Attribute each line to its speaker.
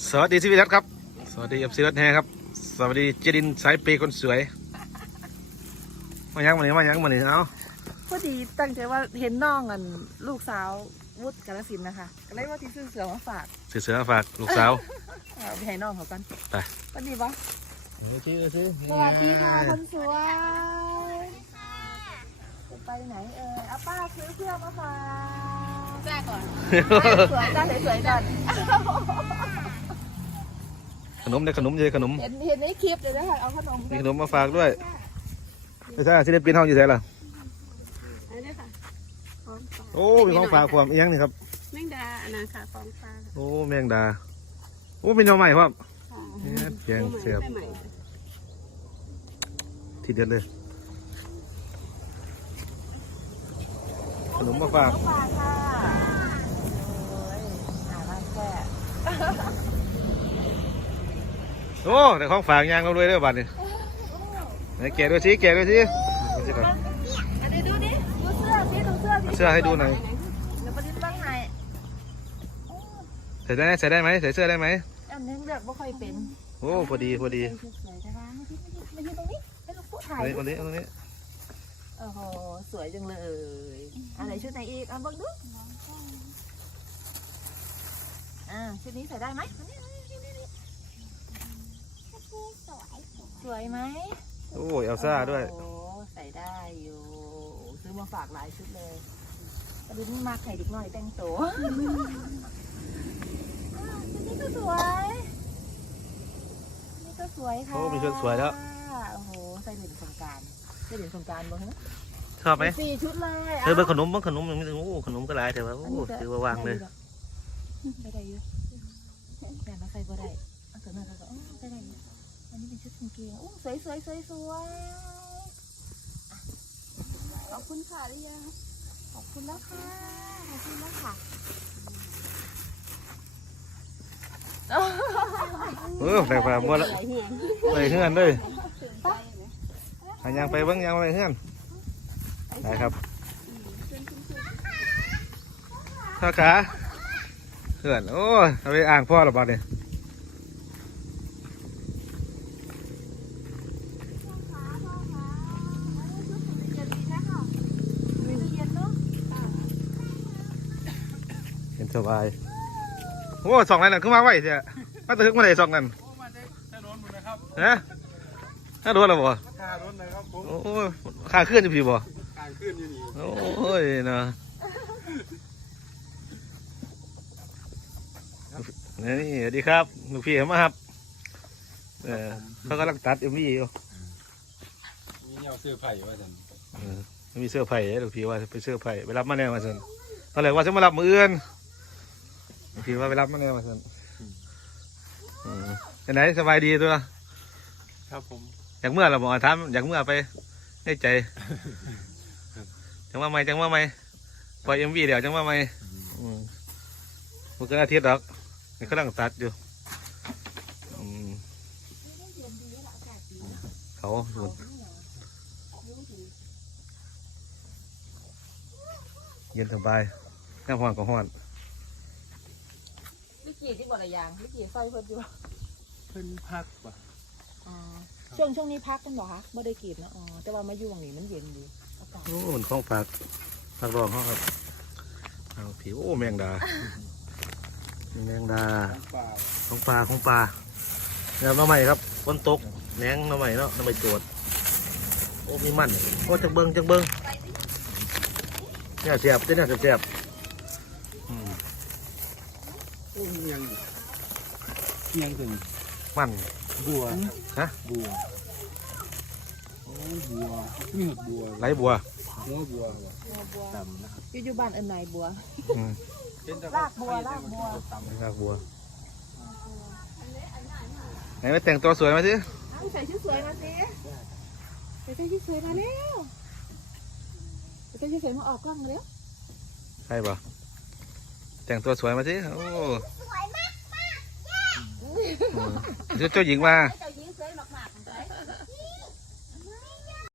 Speaker 1: สวัสดีซีวีรัตครับสวัสดีเอฟซีรัตแฮครับสวัสดีเจดินสายเปย์คนสวยมายังเอา
Speaker 2: พอดีตั้งใจว่าเห็นน้องอันลูกสาววุฒิกาฬสินธุ์นะคะก็เลยว่าที่ซื้อเสือมาฝาก
Speaker 1: เสือมาฝากลูกสาว
Speaker 2: เอาไปให้น้องเขากัน
Speaker 1: ไป
Speaker 2: วันนี้ปะ
Speaker 1: ซื้อ
Speaker 2: สวัสดีค่ะคนสวยจะไปไหนเอาป้าซื้อเสื้อมาฝากแจ้ก่อนสวยจ้าสวยๆก่อน
Speaker 1: ขนมเ
Speaker 2: เห็นในคลิปเลยนะคะเอาขนม
Speaker 1: มีขนมมาฝากด้วยไม่ใช่ศิลปินห้องอยู่ไหนล่ะโอ้มีของฝากความเอียงนี่ครับ
Speaker 3: แมงดาอันนั้นค่ะของฝาก
Speaker 1: โอ้แมงดาโอ้เป็นหน่อใหม่ครับเพียงเสียบทีเด็ดเลยขนมมาฝาก
Speaker 2: ค่ะหาร้านแก่
Speaker 1: โอ้แต่ของฝากยางเราด้วยเด้อบัดนี่ไหนแกะด้วยสิ
Speaker 2: อันนี้ดูดิดูเสื้อสิดูเสื้อสิ
Speaker 1: เสื้อให้ดูหน่อย
Speaker 2: เดี๋ยวประดิษฐ์บ้างไง
Speaker 1: ใส่ได้ไหมใส่เสื้อได้ไหม
Speaker 2: อันนี้เลือกไม่ค่อยเป็น
Speaker 1: โอ้พอดี
Speaker 2: สวยจังนะมายืนตรงนี้ให้ลูกผู้ถ่าย
Speaker 1: ตรงนี้
Speaker 2: โอ้โหสวยจังเลยอะไรชุดไหนอีกเบิ่งดูชุดนี้ใส่ได้ไหมสวยไหม
Speaker 1: โอ้เอลซ่าด้วย
Speaker 2: โอ้ใส่ได้อยู่ซื้อมาฝากหลายชุดเลยประดิษฐ์นี่มาไข่ดิกหน่อยแต่งตัวชุดนี้ก็สวยนี่ก็สวยค่ะ
Speaker 1: โอ้มีชุดสวยแล้ว
Speaker 2: โอ้โหใส่เหรียญสงกรานต์ใส่เหรียญสงกรานต์บ้างไหม
Speaker 1: ชอบไหม
Speaker 2: 4 ชุดเลย
Speaker 1: เธอเป็นขนมยังไม่ถึงโอ้ขนมก็หลายแต่ว่าโอ้ถือว่าวางเลย
Speaker 2: ไม่ได้เยอะแต่มาใส่ก็ได้เอาเกิดมาแล้วก็ใส่ได้เยอะอันนี้เป็นชุดกางเกงโอ้สวยขอบคุณค่ะลิยาขอบคุณแล้วค่ะ
Speaker 1: แต่ว่ามัวละไปเฮือนเลยยังไปเบิ้งยังไปเฮือนได้ครับท่าขาเฮือนโอ้เอาไปอ่างพ่อหรอบ้านเนี่ยเห็นสบายโอ้สองอะไรน่ะขึ้นมาไหวเสียมาตึกมาไหนสองกันฮะถ้าโดนหรอบ่โอ้ขาขึ้นจะผีบ่โอ้ยนะนี่สวัสดีครับลูกพี่มาครับเขากำลังตัดMVอยู่
Speaker 4: มีเอาเสื้อไผ่ว่าจัน
Speaker 1: มีเสื้อไผ่ลูกพี่ว่าไปเสื้อไผ่ไปรับมาแน่มาสันตอนแรกว่าจะมารับมืออื่นลูกพี่ว่าไปรับมาแน่มาสันเป็นไหนสบายดีตัว
Speaker 4: ครับผม
Speaker 1: อยากเมื่อเราบอกถามอยากเมื่อไปให้ใจจังว่าไม่ปล่อยMVเดี๋ยวจังว่าไม่มันก็อาทิตย์หรอกนี่เขากำลังตัดอยู่เขาสุดเย็นสบายน้ำห้อนก็ห้อน
Speaker 2: วิกีที่บ่อระยางวิกีไฟเพิ่นอยู่
Speaker 4: เพิ่นพักป่ะ
Speaker 2: ช่วงนี้พักกันบ่คะไม่ได้กรีดนะแต่ว่ามาอยู่ตรงนี้มันเย็นดีอากาศ
Speaker 1: โอ้มันคล้องฝากรองเขาครับเอาผิวโอ้แมงดาของปลาเนี่ยน้ำใหม่ครับฝนตกแหนงน้ำใหม่เนาะน้ำใหม่โจดโอ้มีมันโอ้จักเบิ้งเนี่ยเสียบ
Speaker 4: โอ้ยังถึง
Speaker 1: มัน
Speaker 4: บัว
Speaker 1: ฮะ
Speaker 4: บัวโอ้บัวมีหดบัว
Speaker 1: ไรบัว
Speaker 4: หัวบัวต่ำนะครับ
Speaker 2: อยู่บ้านอันไหนบัวลากบัว
Speaker 1: รากบัวไหนมาแต่งตัวสวยมาสิ
Speaker 2: ใส่ชุดสวยมาสิใส่ชุดสวยมาแล้วใส่ชุดสวยมาออกกล้องแล้ว
Speaker 1: ใช่ปะแต่งตัวสวยมาสิโอ้เจ้าหญิงมา